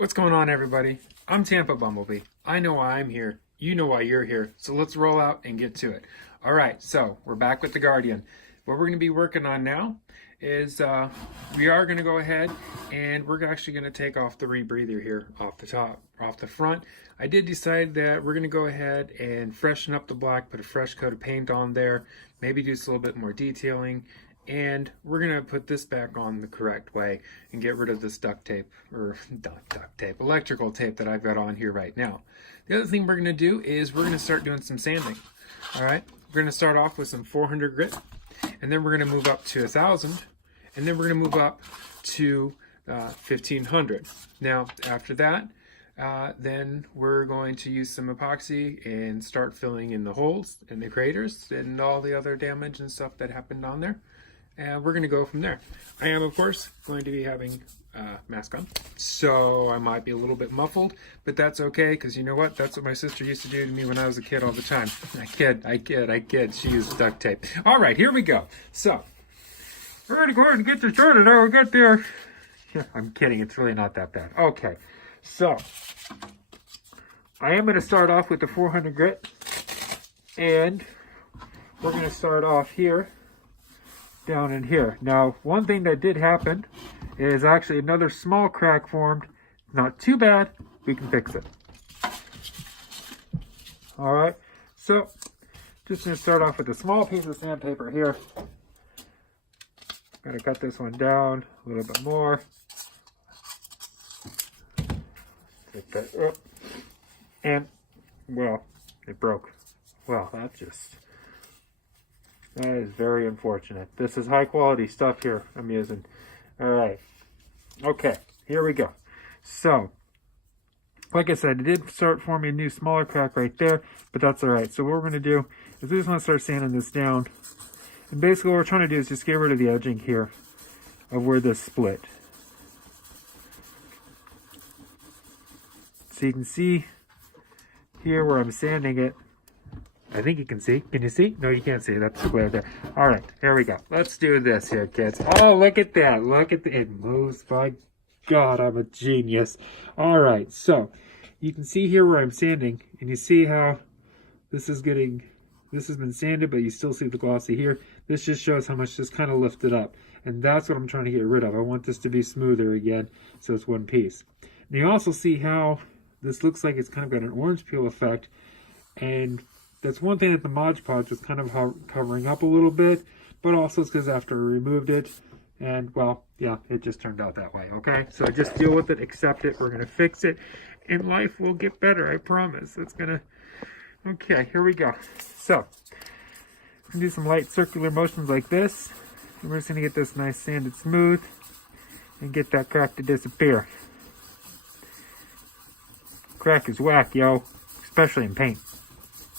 What's going on, everybody? I'm Tampa Bumblebee. I know why I'm here. You know why you're here. So let's roll out and get to it. All right, so we're back with the Guardian. What we're going to be working on now is we are going to go ahead and we're actually going to take off the rebreather here off the top, off the front. I did decide that we're going to go ahead and freshen up the black, put a fresh coat of paint on there, maybe do just a little bit more detailing. And we're going to put this back on the correct way and get rid of this duct tape, or not duct tape, electrical tape that I've got on here right now. The other thing we're going to do is we're going to start doing some sanding. All right, we're going to start off with some 400 grit, and then we're going to move up to 1,000, and then we're going to move up to 1,500. Now, after that, then we're going to use some epoxy and start filling in the holes and the craters and all the other damage and stuff that happened on there. And we're going to go from there. I am, of course, going to be having a mask on, so I might be a little bit muffled, but that's okay, because you know what? That's what my sister used to do to me when I was a kid all the time. I kid. She used duct tape. All right, here we go. So, we're going to go ahead and get this started. Now we got there. I'm kidding. It's really not that bad. Okay, so I am going to start off with the 400 grit, and we're going to start off here. Down in here. Now, one thing that did happen is actually another small crack formed. Not too bad. We can fix it. All right. So, just going to start off with a small piece of sandpaper here. Got to cut this one down a little bit more. Take that up. And, well, it broke. Well, that is very unfortunate. This is high quality stuff here I'm using. All right. Okay, here we go. So, like I said, it did start forming a new smaller crack right there, but that's all right. So what we're going to do is we just want to start sanding this down. And basically what we're trying to do is just get rid of the edging here of where this split. So you can see here where I'm sanding it. I think you can see. Can you see? No, you can't see. That's the glare there. All right, here we go. Let's do this here, kids. Oh, look at that. Look at it moves. By God, I'm a genius. All right, so you can see here where I'm sanding, and you see how this has been sanded, but you still see the glossy here. This just shows how much this kind of lifted up, and that's what I'm trying to get rid of. I want this to be smoother again, so it's one piece. And you also see how this looks like it's kind of got an orange peel effect, and that's one thing that the Mod Podge was kind of covering up a little bit, but also it's because after I removed it, and well, yeah, it just turned out that way, okay? So just deal with it, accept it, we're going to fix it, and life will get better, I promise. It's going to, okay, here we go. So, we're going to do some light circular motions like this, and we're just going to get this nice sanded smooth, and get that crack to disappear. Crack is whack, yo, especially in paint.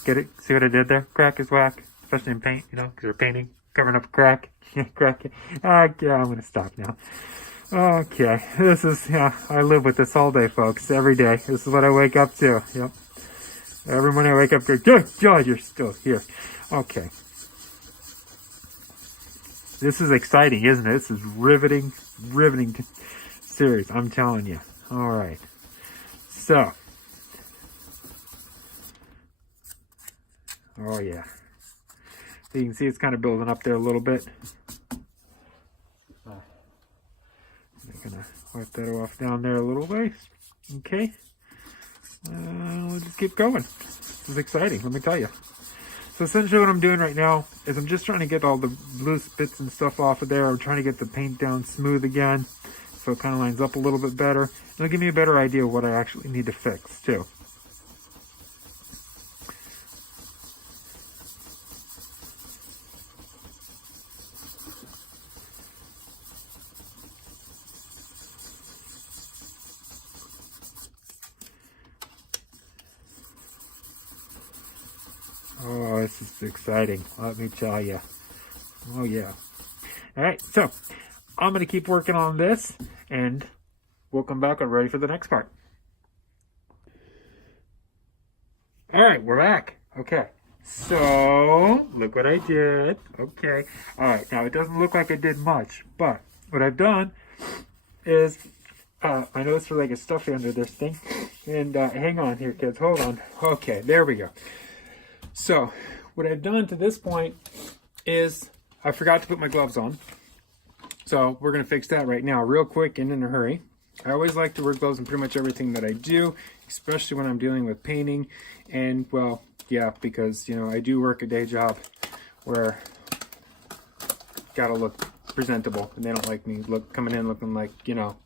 Get it? See what I did there? Crack is whack, especially in paint, you know, because they're painting, covering up a crack. Crack it. Okay, I'm going to stop now. Okay, this is, yeah, I live with this all day, folks, every day. This is what I wake up to, yep. Every morning I wake up, God, you're still here. Okay. This is exciting, isn't it? This is riveting series, I'm telling you. All right. So. Oh yeah. So you can see it's kind of building up there a little bit. I'm gonna wipe that off down there a little ways. Okay. We'll just keep going. This is exciting, let me tell you. So essentially what I'm doing right now is I'm just trying to get all the loose bits and stuff off of there. I'm trying to get the paint down smooth again, so it kind of lines up a little bit better. It'll give me a better idea of what I actually need to fix too. Oh, this is exciting. Let me tell you. Oh, yeah. All right, so I'm going to keep working on this, and we'll come back and ready for the next part. All right, we're back. Okay, so look what I did. Okay. All right, now it doesn't look like I did much, but what I've done is I know it's like a stuffy under this thing. And hang on here, kids. Hold on. Okay, there we go. So what I've done to this point is I forgot to put my gloves on. So we're going to fix that right now real quick and in a hurry. I always like to wear gloves in pretty much everything that I do, especially when I'm dealing with painting. And, well, yeah, because, you know, I do work a day job where gotta look presentable, and they don't like me coming in looking like, you know,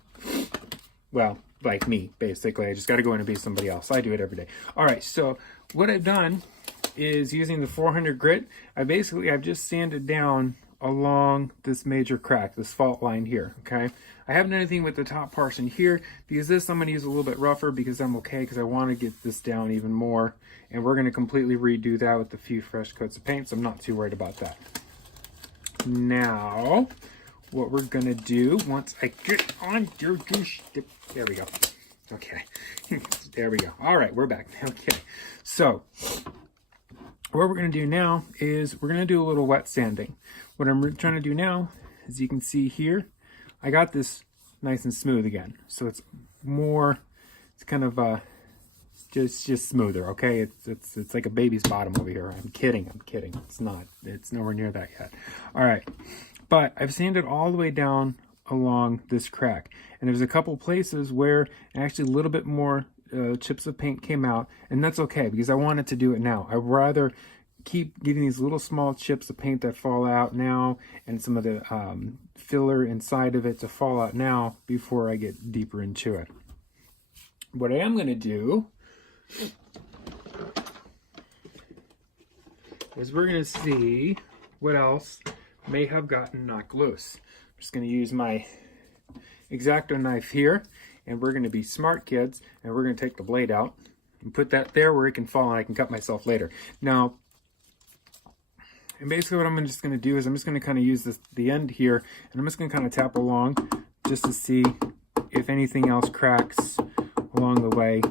well, like me, basically. I just gotta go in and be somebody else. I do it every day. All right, so what I've done is using the 400 grit, I've just sanded down along this major crack, this fault line here, okay? I haven't done anything with the top portion here because this I'm going to use a little bit rougher because I'm okay, because I want to get this down even more, and we're going to completely redo that with a few fresh coats of paint, so I'm not too worried about that. Now, what we're going to do once I get on your goose, there we go. Okay, there we go. All right, we're back. Okay, so what we're going to do now is we're going to do a little wet sanding. What I'm trying to do now, as you can see here, I got this nice and smooth again. So it's more, it's kind of just smoother, okay? It's like a baby's bottom over here. I'm kidding. It's not. It's nowhere near that yet. All right, but I've sanded all the way down along this crack, and there's a couple places where actually a little bit more chips of paint came out, and that's okay because I wanted to do it now. I'd rather keep getting these little small chips of paint that fall out now and some of the filler inside of it to fall out now before I get deeper into it. What I am going to do is we're going to see what else may have gotten knocked loose. I'm just going to use my X-Acto knife here, and we're going to be smart kids, and we're going to take the blade out and put that there where it can fall and I can cut myself later. Now, and basically what I'm just going to do is I'm just going to kind of use the end here, and I'm just going to kind of tap along just to see if anything else cracks along the way.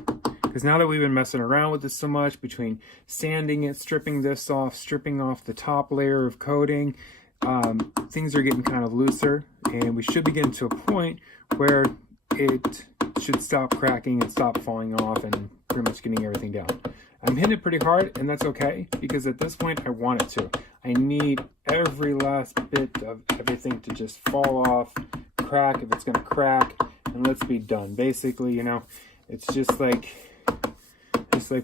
Because now that we've been messing around with this so much, between sanding it, stripping this off, stripping off the top layer of coating, things are getting kind of looser, and we should be getting to a point where it should stop cracking and stop falling off and pretty much getting everything down. I'm hitting it pretty hard, and that's okay, because at this point I want it to. I need every last bit of everything to just fall off, crack if it's going to crack, and let's be done. Basically, you know, it's just like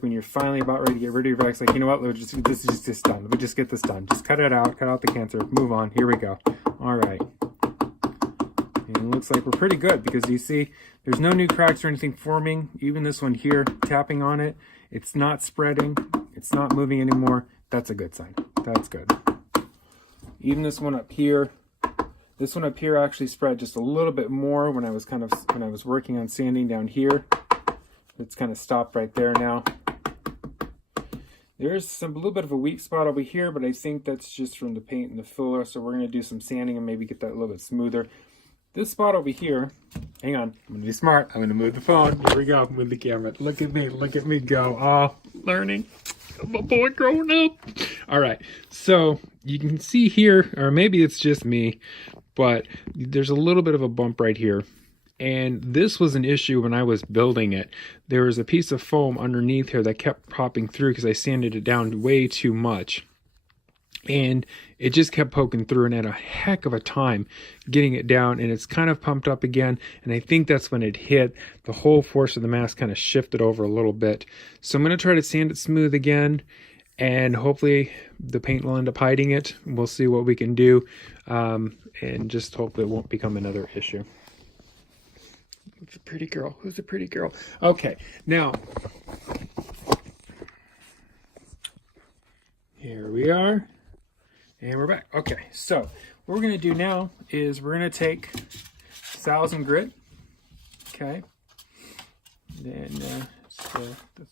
when you're finally about ready to get rid of your wax, like, you know what, this is just done. Let me just get this done. Just cut it out, cut out the cancer, move on. Here we go. All right. And it looks like we're pretty good because you see there's no new cracks or anything forming. Even this one here, tapping on it, it's not spreading, it's not moving anymore. That's a good sign. That's good. Even this one up here actually spread just a little bit more when I was working on sanding down here. It's kind of stopped right there now. There's a little bit of a weak spot over here, but I think that's just from the paint and the filler, so we're going to do some sanding and maybe get that a little bit smoother. This spot over here, hang on, I'm going to be smart. I'm going to move the phone. Here we go, move the camera. Look at me go. Oh, learning. I'm a boy growing up. All right, so you can see here, or maybe it's just me, but there's a little bit of a bump right here. And this was an issue when I was building it. There was a piece of foam underneath here that kept popping through because I sanded it down way too much. And it just kept poking through, and had a heck of a time getting it down, and it's kind of pumped up again, and I think that's when it hit. The whole force of the mass kind of shifted over a little bit. So I'm going to try to sand it smooth again, and hopefully the paint will end up hiding it. We'll see what we can do, and just hopefully it won't become another issue. Who's a pretty girl? Who's a pretty girl? Okay, now here we are, and we're back. Okay, so what we're going to do now is we're going to take 1000 grit. Okay, then the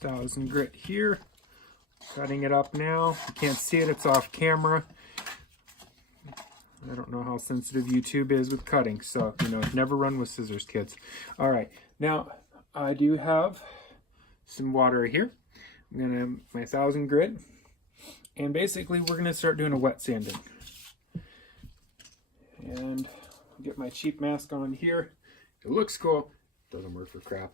1000 grit here, cutting it up now. You can't see it, it's off camera. I don't know how sensitive YouTube is with cutting, so, you know, never run with scissors, kids. All right, now I do have some water here. I'm going to my 1000 grit, and basically we're going to start doing a wet sanding. And get my cheap mask on here. It looks cool. Doesn't work for crap.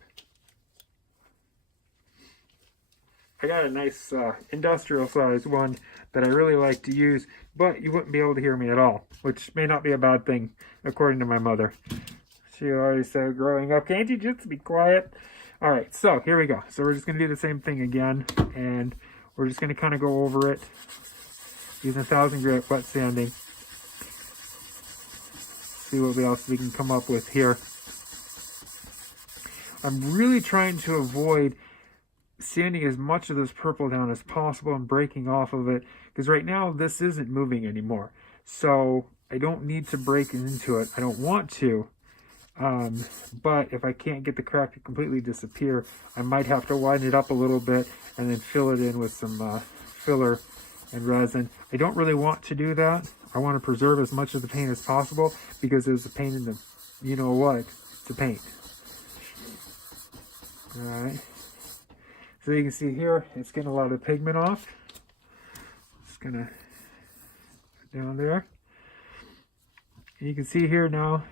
I got a nice industrial sized one that I really like to use, but you wouldn't be able to hear me at all, which may not be a bad thing, according to my mother. She always said growing up, can't you just be quiet? All right, so here we go. So we're just going to do the same thing again, and we're just going to kind of go over it using 1000 grit wet sanding. See what else we can come up with here. I'm really trying to avoid sanding as much of this purple down as possible and breaking off of it, because right now this isn't moving anymore. So I don't need to break into it. I don't want to. But if I can't get the crack to completely disappear, I might have to widen it up a little bit and then fill it in with some filler and resin. I don't really want to do that. I want to preserve as much of the paint as possible, because there's a paint in the, you know what, to paint. Alright. So you can see here, it's getting a lot of pigment off. Just gonna put down there. And you can see here now,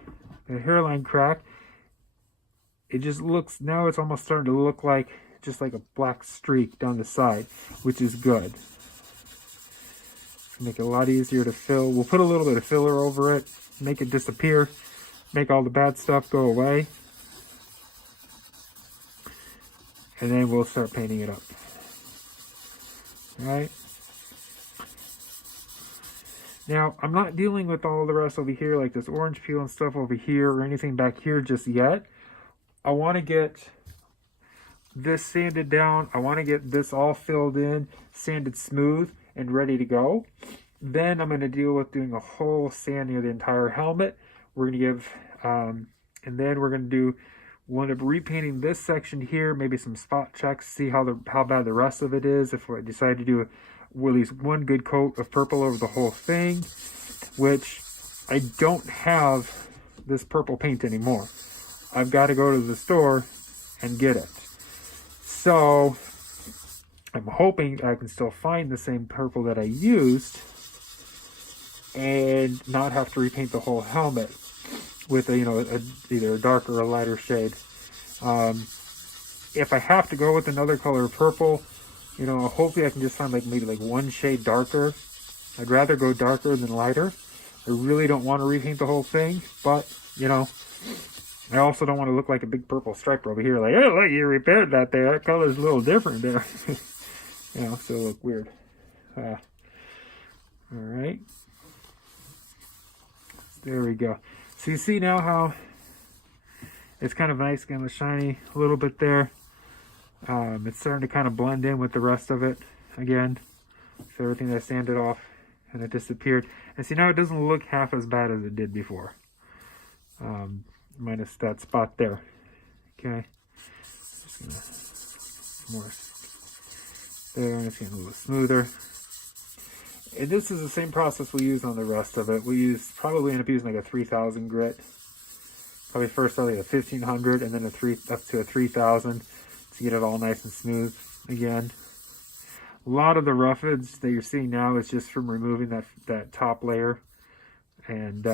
the hairline crack. It just looks, now it's almost starting to look like, just like a black streak down the side, which is good. Make it a lot easier to fill. We'll put a little bit of filler over it, make it disappear, make all the bad stuff go away. And then we'll start painting it up. All right. Now, I'm not dealing with all the rest over here, like this orange peel and stuff over here, or anything back here just yet. I want to get this sanded down. I want to get this all filled in, sanded smooth, and ready to go. Then I'm going to deal with doing a whole sanding of the entire helmet. We're going to give, and then we're going to do, we'll end up repainting this section here, maybe some spot checks, see how bad the rest of it is. If I decide to do at least one good coat of purple over the whole thing, which I don't have this purple paint anymore. I've got to go to the store and get it. So I'm hoping I can still find the same purple that I used and not have to repaint the whole helmet with a, either a darker or a lighter shade. If I have to go with another color of purple, hopefully I can just find maybe one shade darker. I'd rather go darker than lighter. I really don't want to repaint the whole thing, but I also don't want to look like a big purple stripe over here, like, oh look, you repaired that there, that color's a little different there. So look weird. All right, there we go. So you see now how it's kind of nice, kind of shiny a little bit there. It's starting to kind of blend in with the rest of it again. So everything that I sanded off and it disappeared. And see, now it doesn't look half as bad as it did before. Minus that spot there. Okay. Just gonna more there, and it's getting a little smoother. And this is the same process we use on the rest of it. We probably end up using like a 3000 grit. Probably first starting at a 1500 and then up to a 3000 to get it all nice and smooth again. A lot of the roughage that you're seeing now is just from removing that top layer. And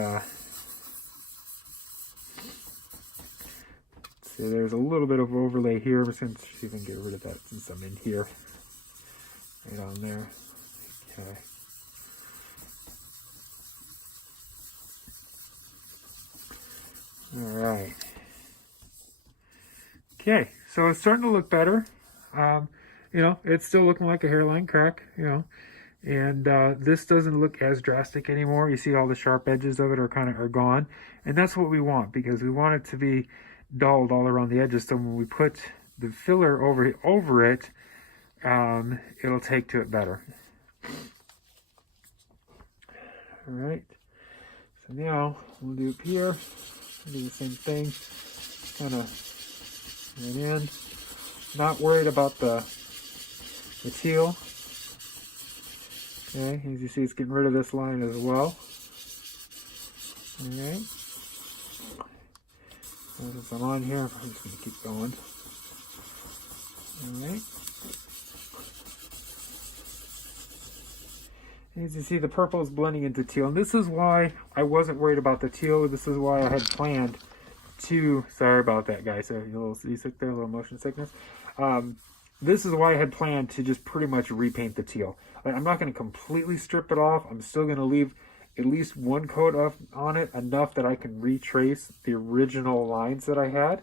see, there's a little bit of overlay here. I'm just going to see if I can get rid of that since I'm in here. Right on there. Okay. All right. Okay, so it's starting to look better. It's still looking like a hairline crack, and this doesn't look as drastic anymore. You see all the sharp edges of it are gone, and that's what we want, because we want it to be dulled all around the edges, so when we put the filler over it, it'll take to it better. All right, so now we'll do up here, do the same thing, kind of right in. Not worried about the teal. Okay, as you see, it's getting rid of this line as well. All right. Since I'm on here, I'm just going to keep going. All right. As you see, the purple is blending into teal, and this is why I wasn't worried about the teal. This is why I had planned to, sorry about that, guys. So a little seasick there, a little motion sickness. This is why I had planned to just pretty much repaint the teal. I'm not going to completely strip it off. I'm still going to leave at least one coat on it, enough that I can retrace the original lines that I had.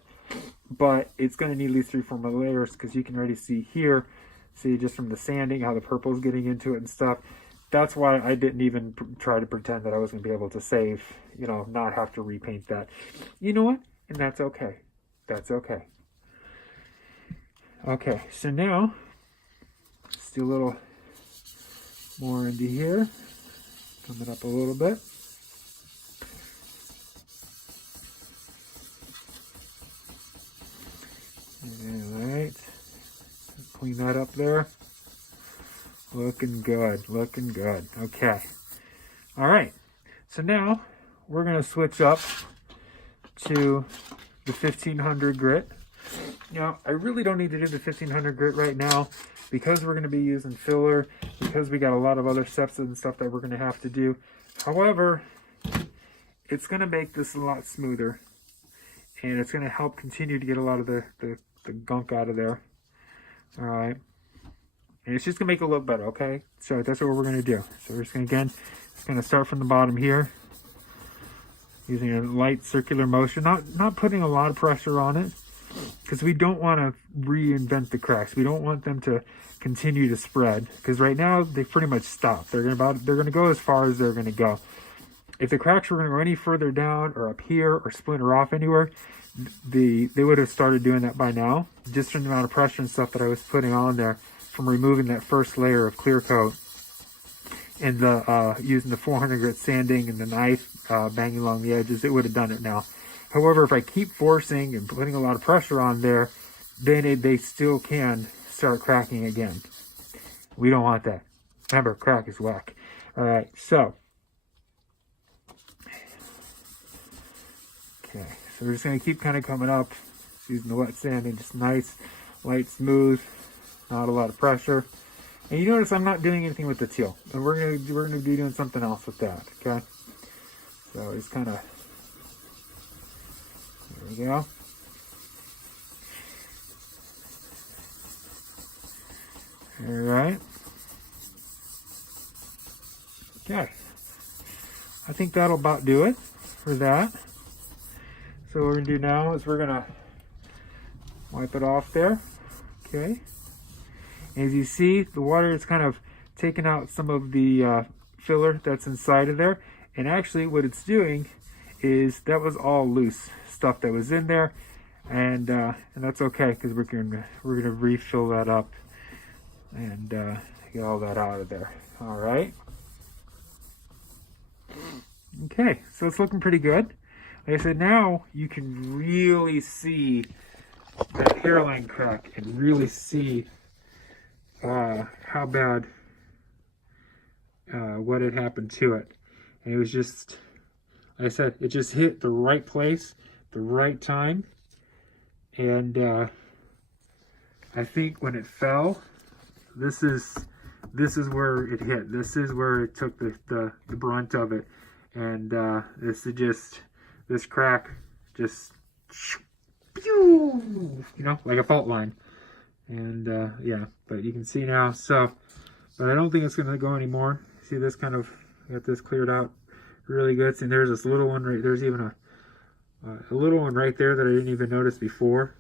But it's going to need at least 3-4 more layers, because you can already see here, see just from the sanding, how the purple is getting into it and stuff. That's why I didn't even try to pretend that I was going to be able to save, you know, not have to repaint that. You know what? And that's okay. That's okay. Okay, so now, let's do a little more into here. Coming up a little bit. Alright. Clean that up there. Looking good, looking good. Okay. Alright. So now, we're going to switch up to the 1500 grit. Now, I really don't need to do the 1500 grit right now, because we're going to be using filler, because we got a lot of other steps and stuff that we're going to have to do. However, it's going to make this a lot smoother, and it's going to help continue to get a lot of the gunk out of there. All right. And it's just going to make it look better, okay? So that's what we're going to do. So we're just going to, again, just going to start from the bottom here, using a light circular motion, not putting a lot of pressure on it, because we don't want to reinvent the cracks. We don't want them to continue to spread, because right now they pretty much stop. They're going to go as far as they're going to go. If the cracks were going to go any further down or up here or splinter off anywhere, they would have started doing that by now, just from the amount of pressure and stuff that I was putting on there from removing that first layer of clear coat and the using the 400 grit sanding and the knife banging along the edges. It would have done it now. However, if I keep forcing and putting a lot of pressure on there, then they still can start cracking again. We don't want that. Remember, crack is whack. All right, so. Okay, so we're just going to keep kind of coming up, just using the wet sanding, just nice, light, smooth, not a lot of pressure. And you notice I'm not doing anything with the teal. And we're gonna be doing something else with that, okay? So just kind of, there we go. All right. Okay. I think that'll about do it for that. So what we're gonna do now is we're gonna wipe it off there, okay? As you see, the water is kind of taking out some of the filler that's inside of there. And actually what it's doing is that was all loose stuff that was in there. And that's okay, because we're gonna refill that up and get all that out of there. All right. Okay, so it's looking pretty good. Like I said, now you can really see that hairline crack and really see how bad what had happened to it. And it was just, like I said, it just hit the right place, the right time. And I think when it fell, this is where it hit. This is where it took the brunt of it. And this is just, this crack just, you know, like a fault line. And yeah, but you can see now, so, but I don't think it's going to go anymore. See this kind of, got this cleared out really good. See, there's this little one right, there's even a little one right there that I didn't even notice before.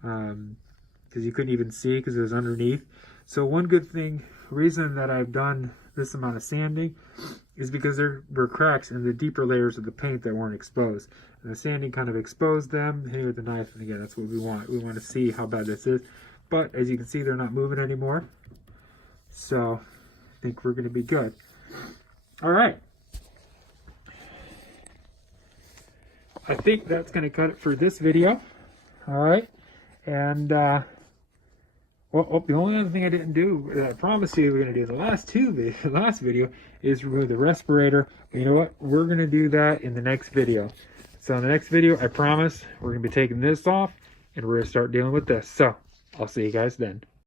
Because you couldn't even see because it was underneath. So one good thing, reason that I've done this amount of sanding is because there were cracks in the deeper layers of the paint that weren't exposed. And the sanding kind of exposed them, hitting with the knife, and again, that's what we want. We want to see how bad this is. But as you can see, they're not moving anymore. So I think we're going to be good. All right. I think that's going to cut it for this video. All right. And, well, the only other thing I didn't do, that I promised you we're going to do the last video, is remove the respirator. But you know what? We're going to do that in the next video. So in the next video, I promise, we're going to be taking this off, and we're going to start dealing with this. So I'll see you guys then.